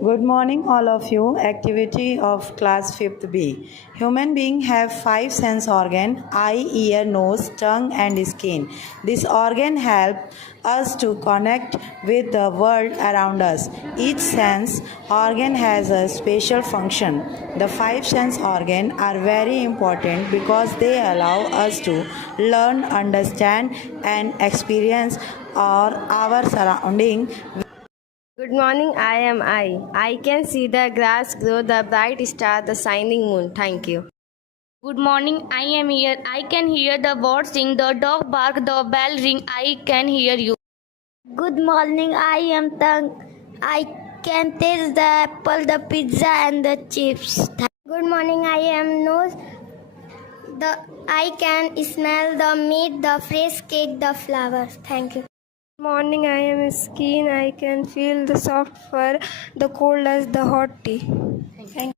Good morning, all of you. Activity of class 5th B. Human beings have five sense organ: eye, ear, nose, tongue, and skin. This organ help us to connect with the world around us. Each sense organ has a special function. The five sense organ are very important because they allow us to learn, understand, and experience our surrounding. Good morning, I am I. I can see the grass grow, the bright star, the shining moon. Thank you. Good morning, I am here. I can hear the birds sing, the dog bark, the bell ring. I can hear you. Good morning, I am Tang. I can taste the apple, the pizza, and the chips. Good morning, I am Nose. I can smell the meat, the fresh cake, the flowers. Thank you. Morning, I am skin. I can feel the soft fur, the cold as the hot tea. Thank you.